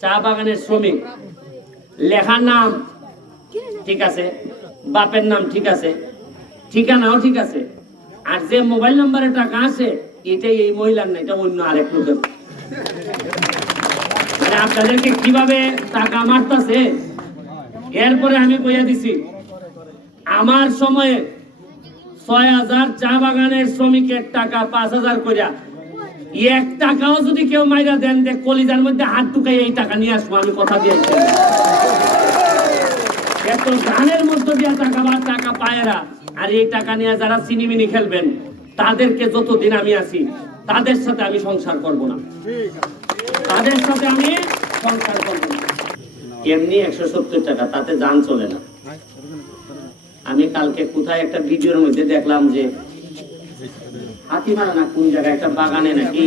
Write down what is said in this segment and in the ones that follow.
চা বাগানের শ্রমিক। লেখার নাম ঠিক আছে, বাপের নাম ঠিক আছে, ঠিকানাও ঠিক আছে। আর যে মোবাইল নম্বরে টাকা আছে, এটাই এই মহিলার না, এটা অন্য আরেক লোকের। আপনাদেরকে কীভাবে টাকা মারতাছে? এরপরে আমি কইয়া দিছি। আমার সময়ে ছয় হাজার চা বাগানের শ্রমিকের টাকা পাঁচ হাজার করিয়া এক টাকাও যদি কেউ মাইরা দেন যে কলিজার মধ্যে হাত টুকাই এই টাকা নিয়ে আসব, আমি কথা দিয়েছি এত ধানের মধ্য দিয়ে টাকা বা টাকা পায়রা আর এই টাকা নিয়ে যারা চিনিমিনি খেলবেন, তাদেরকে যতদিন আমি আছি, তাদের সাথে আমি সংসার করব না। তাদের সাথে আমি সংসার করব না। এমনি একশো সত্তর টাকা, তাতে যান চলে না। আমি কালকে কোথায় একটা ভিডিওর মধ্যে দেখলাম যে হাতিমারা না কোন জায়গায়? একটা বাগানে নাকি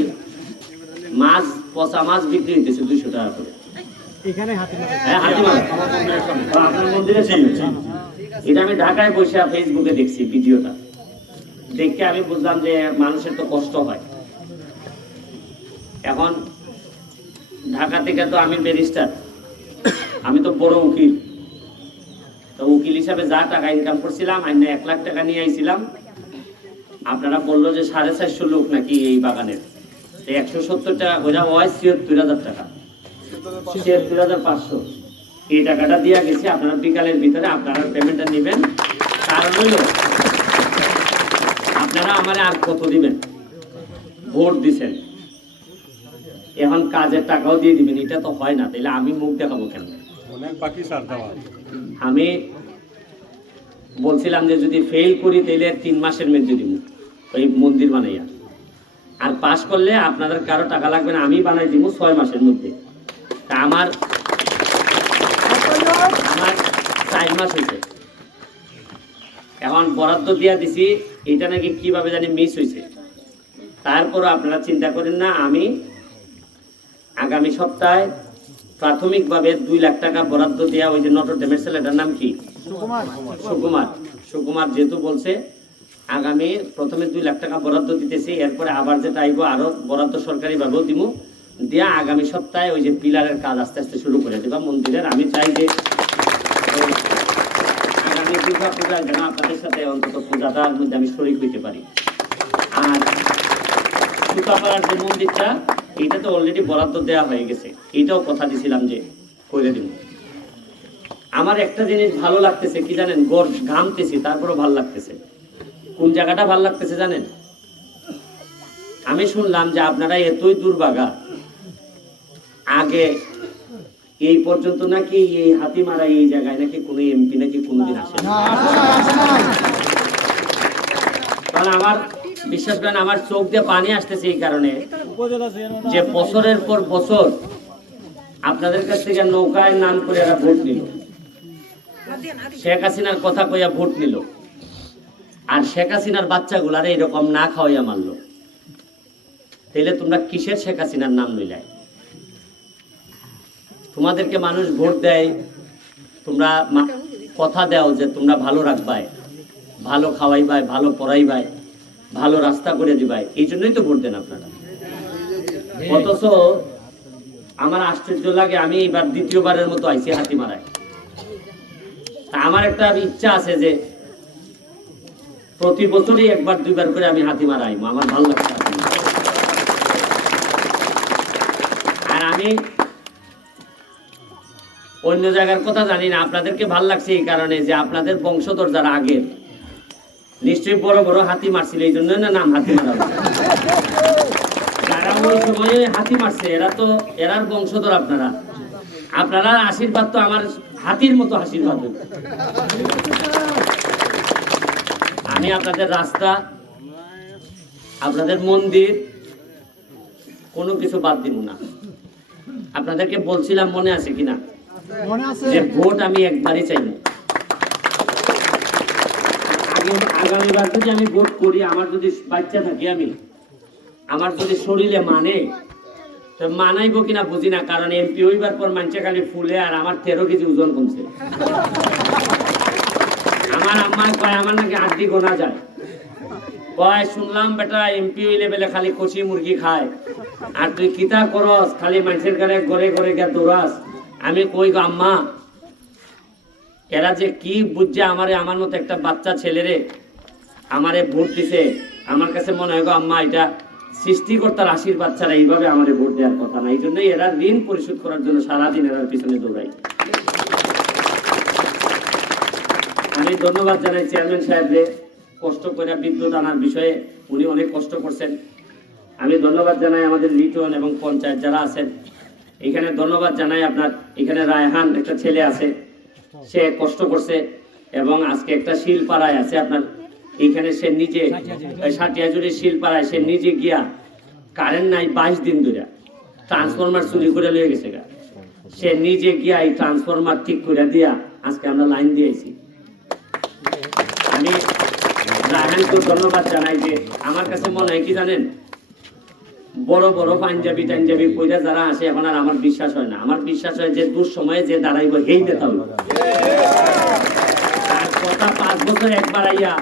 মাছ পচা মাছ বিক্রি হইতেছে দুইশো টাকা করে। হ্যাঁ এটা আমি ঢাকায় বসে ফেসবুকে দেখছি ভিডিওটা। দেখে আমি বুঝলাম যে মানুষের তো কষ্ট হয়। এখন ঢাকা থেকে তো আমি ব্যারিস্টার। আমি তো বড় উকিল। তো উকিল হিসাবে যা টাকা ইনকাম করছিলাম আমি এক লাখ টাকা নিয়ে আইছিলাম। আপনারা বলল যে সাড়ে চারশো লোক নাকি এই বাগানের। একশো সত্তর টাকা করে হয় ছিয়াত্তর হাজার টাকা। ছিয়াত্তর হাজার পাঁচশো। এই টাকাটা দিয়া গেছে আপনারা বিকালের ভিতরে আপনারা পেমেন্টটা নেবেন। কারণ হলো আপনারা আমার আর কত দিবেন? ভোট দিছেন। এখন কাজের টাকাও দিয়ে দিবেন এটা তো হয় না। তাহলে আমি মুখ দেখাবো কেন? দেওয়া আমি বলছিলাম যে যদি ফেল করি তাহলে তিন মাসের মধ্যে দিব। ওই মন্দির বানাইয়া। আর পাস করলে আপনাদের কারও টাকা লাগবে না আমি বানাই দিব ছয় মাসের মধ্যে। তা আমার আমার চার মাস হয়েছে এখন বরাদ্দ দিয়া দিছি এটা নাকি কীভাবে জানি মিস হয়েছে তারপরও আপনারা চিন্তা করেন না আমি আগামী সপ্তাহে প্রাথমিকভাবে দুই লাখ টাকা বরাদ্দ দেওয়া ওই যে নটর ডেমের ছেলেটার নাম কি? সুকুমার। সুকুমার। সুকুমার যেহেতু বলছে আগামী প্রথমে দুই লাখ টাকা বরাদ্দ দিতেছি, এরপরে আবার যেটা আইব আরও বরাদ্দ সরকারি ভাবেও দিব দিয়া আগামী সপ্তাহে ওই যে পিলারের কাজ আস্তে আস্তে শুরু করে দেবা মন্দিরের। আমি চাই যে আগামী দুর্গা পূজায় যেন আপনাদের সাথে অন্তত পূজাটার মধ্যে আমি শরিক হইতে পারি। আর সুতাপাড়ার যে মন্দিরটা এটা তো অলরেডি বরাদ্দ দেওয়া হয়ে গেছে। এটাও কথা দিছিলাম যে করে দিব আমার একটা জিনিস ভালো লাগতেছে, কি জানেন? গড় ঘামতেছি, তারপরও ভালো লাগতেছে। কোন জায়গাটা ভালো লাগতেছে জানেন? আমি শুনলাম যে আপনারা এতই দুর্ভাগা আগে এই পর্যন্ত নাকি এই হাতিমারা এই জায়গায় নাকি কোনো এমপি নাকি কোনোদিন আসে কারণ আমার বিশ্বাস করেন আমার চোখ দিয়ে পানি আসতেছে এই কারণে যে বছরের পর বছর আপনাদের কাছ থেকে নৌকায় নাম করে এরা ভোট নিল। শেখ হাসিনার কথা কইয়া ভোট নিল। আর শেখ হাসিনার বাচ্চাগুলারে এরকম না খাওয়াইয়া মারলো তাইলে তোমরা কিসের শেখ হাসিনার নাম নিলাই তোমাদেরকে মানুষ ভোট দেয়, তোমরা কথা দাও যে তোমরা ভালো রাখবাই, ভালো খাওয়াইবাই, ভালো পড়াইবাই, ভালো রাস্তা করে দিবাই। এই জন্যই তো ভোট দেন আপনারা। অথচ আমার আশ্চর্য লাগে, আমি এবার দ্বিতীয়বারের মতো আইসি হাতি মারায় তা আমার একটা ইচ্ছা আছে যে প্রতি বছরই একবার, দুইবার করে আমি হাতি মারা আইবো আমার ভালো লাগছে আর আমি অন্য জায়গার কথা জানি না, আপনাদেরকে ভালো লাগছে এই কারণে যে আপনাদের বংশধর যারা আগের, নিশ্চয়ই বড় বড় হাতি মারছিল, এই জন্য না নাম হাতি মারা। যারা ওই সময়ে হাতি মারছে, এরা তো, এরার বংশধর আপনারা আপনারা আশীর্বাদ তো আমার হাতির মতো আশীর্বাদ। আমি আপনাদের রাস্তা আপনাদের মন্দির কোনো কিছু বাদ দিব না। আপনাদেরকে বলছিলাম মনে আছে কিনা? যে ভোট আমি একবারই চাই না আগে আগামীবার যদি আমি ভোট করি আমার যদি বাচ্চা থাকি আমি আমার যদি শরীরে মানে তো মানাইবো কিনা বুঝি না কারণ এমপি হইবার পর মানুষে খালি ফুলে আর আমার তেরো কেজি ওজন কমছে। আমার আম্মা কয়, আমার নাকি আড্ডি গোনা যায়। কয়, শুনলাম বেটা এমপি লেভেলে খালি কচি মুরগি খায়। আর তুই কিতা করস? খালি মানুষের ঘরে ঘরে ঘরে গিয়ে দৌড়াস। আমি কই গো আম্মা? এরা যে কি বুঝছে আমারে, আমার মতো একটা বাচ্চা ছেলেরে আমারে ভোট দিছে। আমার কাছে মনে হয় গো আম্মা, এটা সৃষ্টিকর্তার আশীর্বাদ ছাড়া এইভাবে আমারে ভোট দেওয়ার কথা না। এই জন্যই এরা ঋণ পরিশোধ করার জন্য সারাদিন এরা পিছনে দৌড়ায়। আমি ধন্যবাদ জানাই চেয়ারম্যান সাহেবরে কষ্ট করে বিদ্যুৎ আনার বিষয়ে। উনি অনেক কষ্ট করছেন। আমি ধন্যবাদ জানাই আমাদের লিটন এবং পঞ্চায়েত যারা আছেন। এখানে ধন্যবাদ জানাই আপনার, এখানে রায়হান একটা ছেলে আছে, সে কষ্ট করছে এবং আজকে একটা শিলপাড়ায় আছে আপনার। এইখানে সে নিজে সাটিয়াজুরি শিলপাড়ায় সে নিজে গিয়া কারেন্ট নাই বাইশ দিন ধরে। ট্রান্সফরমার চুরি করে লয়ে গেছে সে নিজে গিয়া এই ট্রান্সফরমার ঠিক করে দিয়া আজকে আমরা লাইন দিয়েছি। আমি ধন্যবাদ জানাই যে আমার কাছে মনে হয় কি জানেন? বড় বড় পাঞ্জাবি টাঞ্জাবি কইরা যারা আসে, এখন আর আমার বিশ্বাস হয় না। আমার বিশ্বাস হয় যে যে দাঁড়াইব, হেই আর কথা পাঁচ বছর একবার আইয়া,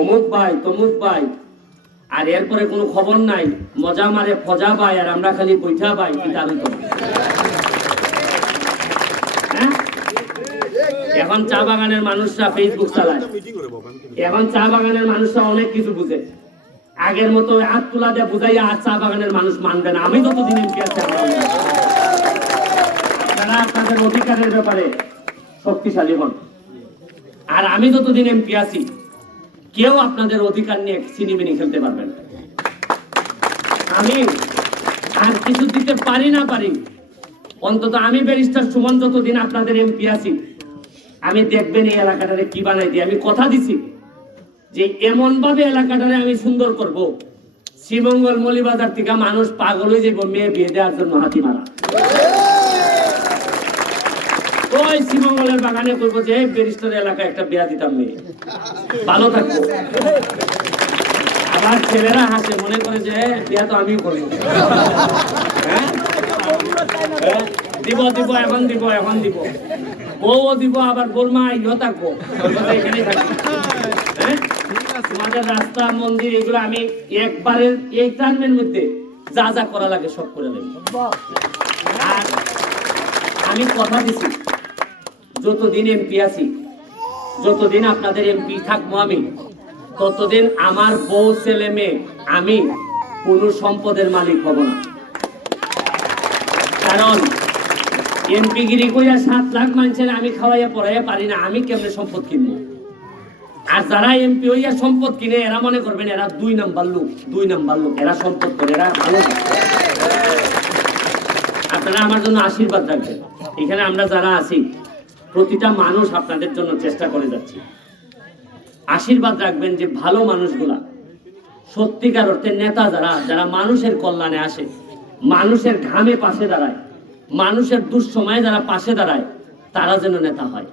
অমুক ভাই, তমুক ভাই, আর এরপরে কোনো খবর নাই। মজা মারে ফজা পাই আর আমরা খালি বৈঠা পাই কি তার হইতো না। হ্যাঁ এখন চা বাগানের মানুষরা ফেসবুক চালায়। এখন চা বাগানের মানুষরা অনেক কিছু বুঝে। আগের মতো হাত তোলা দিয়ে বুঝাইয়া আর চা বাগানের মানুষ মানবে না। আমি যতদিন এমপি আপনাদের অধিকারের ব্যাপারে শক্তিশালী হন। আর আমি যতদিন এমপি আছি, কেউ আপনাদের অধিকার নিয়ে সিনেমিনি খেলতে পারবেন আমি আর কিছু দিতে পারি না পারি। অন্তত আমি ব্যারিস্টার সুমন যতদিন আপনাদের এমপি আছি আমি দেখবেন এই এলাকাটারে কি বানাই দিই? আমি কথা দিছি যে এমন ভাবে এলাকাটারে আমি সুন্দর করব। শ্রীমঙ্গল মলিবাজার থেকে মানুষ পাগল হয়ে যাব মেয়ে বিয়ে দেওয়ার জন্য হাতি মারা। ওই শ্রীমঙ্গলের বাগানে করব যে ব্যারিস্টার এলাকায় একটা বিয়া দিতাম মেয়ে। ভালো থাকব। আবার ছেলেরা হাসে মনে করে যে "এ, বিয়া তো আমি করব হ্যাঁ? হ্যাঁ? দিব দিব এখন দিব এখন দিব। বউও দিব, আবার বোরমা থাকব। থাকব হ্যাঁ? তোমাদের রাস্তা, মন্দির, এগুলো আমি একবারের এই টার্মের মধ্যে যা যা করা লাগে সব করে দেবো। আর আমি কথা দিছি, যতদিন এমপি আছি, যতদিন আপনাদের এমপি থাকব আমি, ততদিন আমার বউ, ছেলে, মেয়ে, আমি কোনো সম্পদের মালিক হব না। কারণ এমপি গিরি কইরা সাত লাখ মানুষের আমি খাওয়াইয়া পড়াইয়া পারি না, আমি কেমনে সম্পদ কিনবো? আর যারা এমপি হইয়া সম্পদ কিনে, এরা মনে করবেন এরা দুই নাম্বার লোক, দুই নাম্বার লোক, এরা সম্পদ করে, এরা ভালো আপনারা আমার জন্য আশীর্বাদ রাখবেন। এখানে আমরা যারা আছি, প্রতিটা মানুষ আপনাদের জন্য চেষ্টা করে যাচ্ছি। আশীর্বাদ রাখবেন যে ভালো মানুষগুলা, সত্যিকার অর্থে নেতা যারা যারা মানুষের কল্যাণে আসে, মানুষের ঘামে পাশে দাঁড়ায় মানুষের দুঃসময়ে যারা পাশে দাঁড়ায়, তারা যেন নেতা হয়।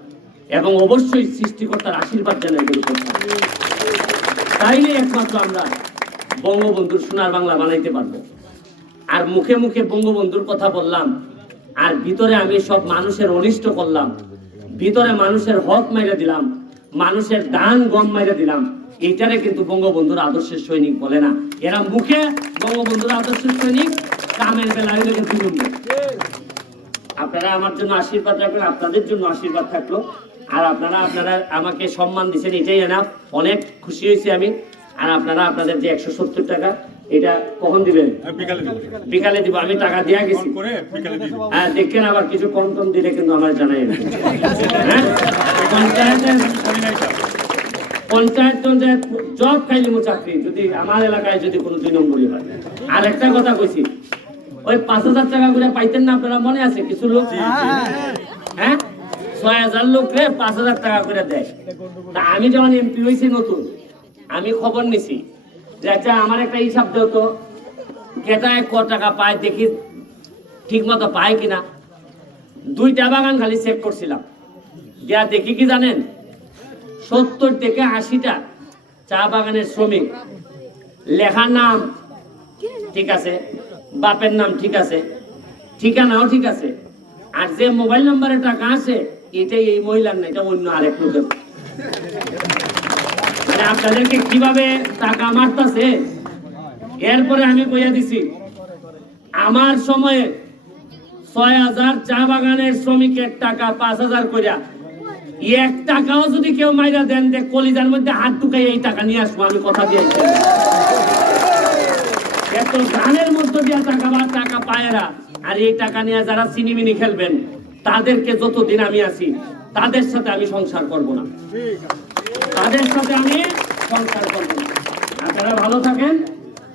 এবং অবশ্যই সৃষ্টিকর্তার আশীর্বাদ যেন তাইলে একমাত্র আমরা বঙ্গবন্ধুর সোনার বাংলা বানাইতে পারব। আর মুখে মুখে বঙ্গবন্ধুর কথা বললাম, আর ভিতরে আমি সব মানুষের অনিষ্ট করলাম, ভিতরে মানুষের হক মাইরে দিলাম, মানুষের দান গম মাইরে দিলাম, এইটারে কিন্তু বঙ্গবন্ধুর আদর্শের সৈনিক বলে না। এরা মুখে বঙ্গবন্ধুর আদর্শের সৈনিক, কামের বেলা হইলে কিন্তু দুর্নীতি। আপনারা আমার জন্য আশীর্বাদ রাখবেন আপনাদের জন্য আশীর্বাদ থাকল। আর আপনারা আপনারা আমাকে সম্মান দিচ্ছেন এটাই এনাফ অনেক খুশি হয়েছি আমি। আর আপনারা আপনাদের যে একশো সত্তর টাকা এটা কখন দিবেন? বিকালে দিব। আমি টাকা দিয়া গেছি। হ্যাঁ দেখেন আবার কিছু কম টম দিলে কিন্তু আমার জানাই হ্যাঁ? পঞ্চায়েত পঞ্চায়েত জব খাইলি চাকরি যদি আমার এলাকায় যদি কোনো দুই নম্বরই হয়। আর একটা কথা কইছি ওই পাঁচ হাজার টাকা করে পাইতেন না আপনারা মনে আছে? কিছু লোক? হ্যাঁ? ছয় হাজার লোক রে পাঁচ হাজার টাকা করে দেয়। তা আমি যখন এমপি হয়েছি নতুন আমি খবর নিছি যে আচ্ছা আমার একটা হিসাব দেও তো। কেটায় ক টাকা পায় দেখি ঠিক মতো পায় কিনা। দুইটা বাগান খালি চেক করছিলাম। দিয়া দেখি কি জানেন? সত্তর থেকে আশিটা চা বাগানের শ্রমিক। লেখার নাম ঠিক আছে। বাপের নাম ঠিক আছে, ঠিকানাও ঠিক আছে। আর যে মোবাইল নম্বরে টাকা আছে, এটাই এই মহিলার না, এটা অন্য আরেক লোকের। আপনাদেরকে কীভাবে টাকা মারতাছে? এরপরে আমি কইয়া দিছি, আমার সময়ে ছয় হাজার চা বাগানের শ্রমিকের টাকা পাঁচ হাজার কইরা, এক টাকাও যদি কেউ মাইরা দেন যে কলিজার মধ্যে হাত ঢুকাই এই টাকা নিয়ে আসব, আমি কথা দিয়েছি এত ধানের মধ্যে দিয়ে টাকা বা টাকা পায়রা আর এই টাকা নিয়ে যারা চিনিমিনি খেলবেন, তাদেরকে যতদিন আমি আছি, তাদের সাথে আমি সংসার করব না। তাদের সাথে আমি সংসার করব না। আপনারা ভালো থাকেন,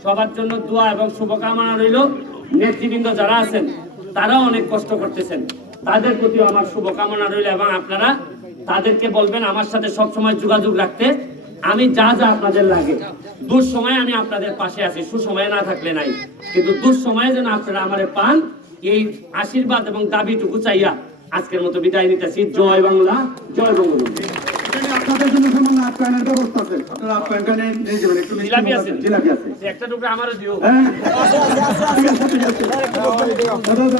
সবার জন্য দোয়া এবং শুভকামনা রইল। নেতৃবৃন্দ যারা আছেন, তারাও অনেক কষ্ট করতেছেন। তাদের প্রতিও আমার শুভকামনা রইল এবং আপনারা তাদেরকে বলবেন, আমার সাথে সবসময় যোগাযোগ রাখতে। আমি যা যা আপনাদের লাগে। দুঃসময়ে আমি আপনাদের পাশে আছি সুসময়ে না থাকলে নাই। কিন্তু দুঃসময়ে যেন আপনারা আমারে পান এই আশীর্বাদ এবং দাবিটুকু চাইয়া আজকের মতো বিদায় নিতেছি। জয় বাংলা জয় বঙ্গবন্ধু। আপনাদের জন্য সামান্য আপ্যায়নের ব্যবস্থা আছে? আপনারা আপ্যায়নটা নিয়ে নিয়ে যাবেন একটু জিলাপি আছে? আছে জিলাপি আছে। একটা টুকরা আমারও দিও। হ্যাঁ। ঠিক আছে ঠিক আছে। দাদা, দাদা,